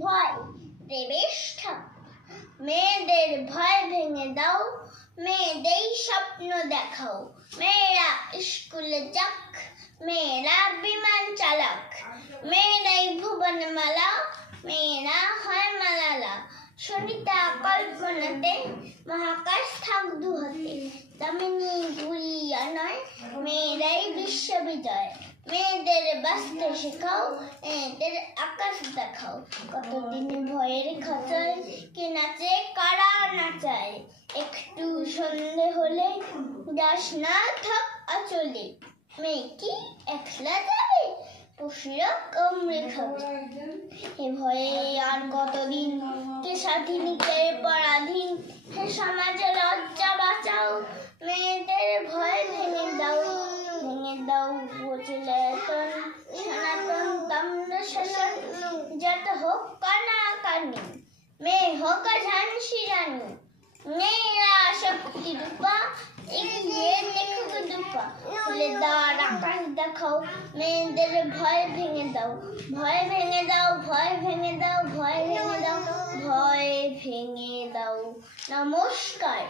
ভয় দেবে ঠাপ। মেয়েদের ভয় ভেঙে দাও, মেয়েদের স্বপ্ন দেখাও। মেয়েরা স্কুলে যাক, মেয়েরা বিমান চালাক। মেয়েরাই ভুবন মালা, মেয়েরা হয় মালালা। সনিতা কল্পনাতে মহাকাশ থাক দুহাতে। দামিনী গুলিয়া নয়, মেয়েরাই বিশ্ববিজয়। মেয়েদের বাঁচতে শেখাও, মেয়েদের আকাশ দেখাও। কতদিন ভয়ের খাঁচায় কে নাচে কারা নাচায়। একটু সন্ধে হলে যাস না থাক আঁচলে। মেয়ে কি একলা যাবে, পশুরা কামড়ে খাবে। এ ভয়ে আর কতদিন কে স্বাধীন কে পরাধীন। হে সমাজে লজ্জা বাঁচাও, মেয়েদের ভয় ভেঙে দাও। ভেঙে দাও বুঝলেতন সনাতন তাম্র শাসন। যত হোক কানাকানি, মেয়ে হোক ঝান্সি রানী। মেয়েরা শক্তি রূপা, এগিয়ে দেখুক দুপা। খুলে দাঁড় আকাশ দেখাও, মেয়েদের ভয় ভেঙে দাও। ভয় ভেঙে দাও, ভয় ভেঙে দাও, ভয় ভেঙে দাও, ভয় ভেঙে দাও। নমস্কার।